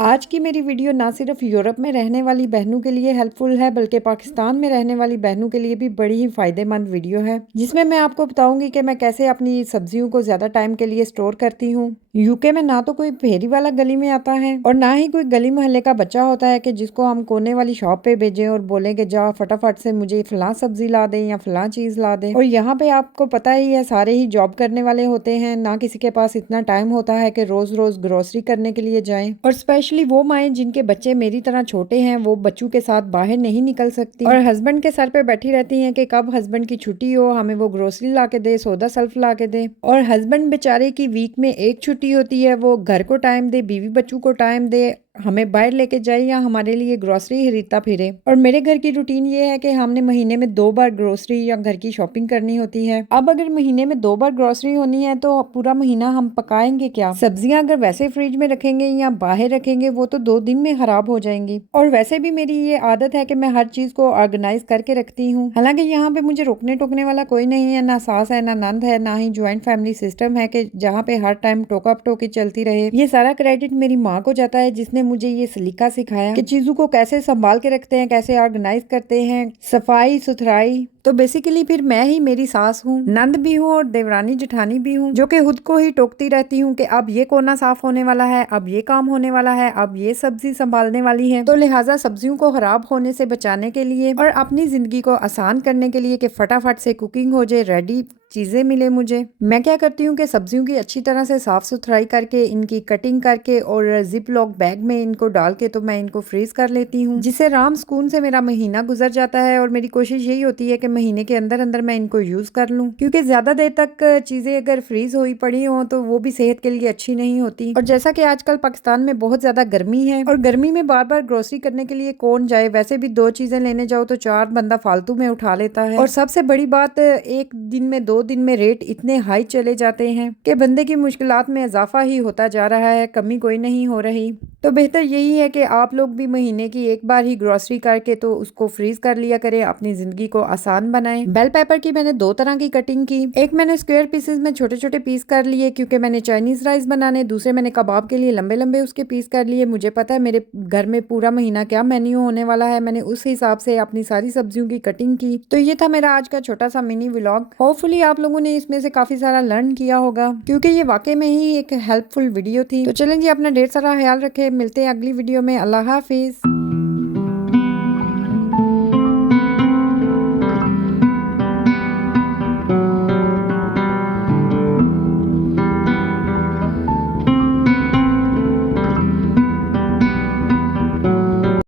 आज की मेरी वीडियो ना सिर्फ यूरोप में रहने वाली बहनों के लिए हेल्पफुल है बल्कि पाकिस्तान में रहने वाली बहनों के लिए भी बड़ी ही फायदेमंद वीडियो है, जिसमें मैं आपको बताऊंगी कि मैं कैसे अपनी सब्जियों को ज्यादा टाइम के लिए स्टोर करती हूँ। यूके में ना तो कोई फेरी वाला गली में आता है और ना ही कोई गली मोहल्ले का बच्चा होता है कि जिसको हम कोने वाली शॉप पे भेजें और बोलें कि जा फटाफट से मुझे फलां सब्जी ला दे या फलां चीज ला दे। और यहाँ पे आपको पता ही है सारे ही जॉब करने वाले होते हैं, ना किसी के पास इतना टाइम होता है कि रोज रोज ग्रोसरी करने के लिए जाएं। और स्पेशली वो माएँ जिनके बच्चे मेरी तरह छोटे हैं, वो बच्चों के साथ बाहर नहीं निकल सकती और हस्बैंड के सर पे बैठी रहती हैं कि कब हस्बैंड की छुट्टी हो, हमें वो ग्रोसरी ला के दे, सौदा सल्फ ला के दे। और हस्बैंड बेचारे की वीक में एक छुट्टी होती है, वो घर को टाइम दे, बीवी बच्चों को टाइम दे, हमें बाहर लेके जाए या हमारे लिए ग्रोसरी खरीदता फिरे। और मेरे घर की रूटीन ये है कि हमने महीने में 2 बार ग्रोसरी या घर की शॉपिंग करनी होती है। अब अगर महीने में 2 बार ग्रोसरी होनी है तो पूरा महीना हम पकाएंगे क्या? सब्जियां अगर वैसे फ्रिज में रखेंगे या बाहर रखेंगे वो तो 2 दिन में खराब हो जाएंगी। और वैसे भी मेरी ये आदत है कि मैं हर चीज को ऑर्गेनाइज करके रखती हूँ। हालांकि यहाँ पे मुझे रोकने टोकने वाला कोई नहीं है, ना सास है, ना नंद है, ना ही ज्वाइंट फैमिली सिस्टम है कि जहाँ पे हर टाइम टोका टोकी चलती रहे। ये सारा क्रेडिट मेरी माँ को जाता है, जिसने मुझे ये सलीका सिखाया कि चीजों को कैसे संभाल के रखते हैं, कैसे ऑर्गेनाइज करते हैं, सफाई सुथराई। तो बेसिकली फिर मैं ही मेरी सास हूँ, नंद भी हूँ और देवरानी जेठानी भी हूँ, जो कि खुद को ही टोकती रहती हूँ कि अब ये कोना साफ होने वाला है, अब ये काम होने वाला है, अब ये सब्जी संभालने वाली है। तो लिहाजा सब्जियों को खराब होने से बचाने के लिए और अपनी जिंदगी को आसान करने के लिए कि फटाफट से कुकिंग हो जाए, रेडी चीजें मिले मुझे, मैं क्या करती हूँ कि सब्जियों की अच्छी तरह से साफ सुथराई करके, इनकी कटिंग करके और जिप लॉक बैग में इनको डाल के तो मैं इनको फ्रीज कर लेती हूँ, जिससे आराम सुकून से मेरा महीना गुजर जाता है। और मेरी कोशिश यही होती है कि महीने के अंदर अंदर मैं इनको यूज कर लूँ, क्योंकि ज्यादा देर तक चीजें अगर फ्रीज हुई पड़ी हो तो वो भी सेहत के लिए अच्छी नहीं होती। और जैसा कि आजकल पाकिस्तान में बहुत ज्यादा गर्मी है और गर्मी में बार बार ग्रोसरी करने के लिए कौन जाए, वैसे भी 2 चीजें लेने जाओ तो 4 बंदा फालतू में उठा लेता है। और सबसे बड़ी बात, एक दिन में 2 दिन में रेट इतने हाई चले जाते हैं कि बंदे की मुश्किलात में इजाफा ही होता जा रहा है, कमी कोई नहीं हो रही। तो बेहतर यही है कि आप लोग भी महीने की एक बार ही ग्रोसरी करके तो उसको फ्रीज कर लिया करें, अपनी जिंदगी को आसान बनाएं। बेल पेपर की मैंने 2 तरह की कटिंग की, एक मैंने स्क्वायर पीसेस में छोटे छोटे पीस कर लिए क्योंकि मैंने चाइनीज राइस बनाने, दूसरे मैंने कबाब के लिए लंबे लंबे उसके पीस कर लिए। मुझे पता है मेरे घर में पूरा महीना क्या मेन्यू होने वाला है, मैंने उस हिसाब से अपनी सारी सब्जियों की कटिंग की। तो ये था मेरा आज का छोटा सा मिनी व्लॉग। होपफुली आप लोगों ने इसमें से काफी सारा लर्न किया होगा, क्योंकि ये वाकई में ही एक हेल्पफुल वीडियो थी। तो चलें जी, अपना ढेर सारा ख्याल रखें, मिलते हैं अगली वीडियो में। अल्लाह हाफिज।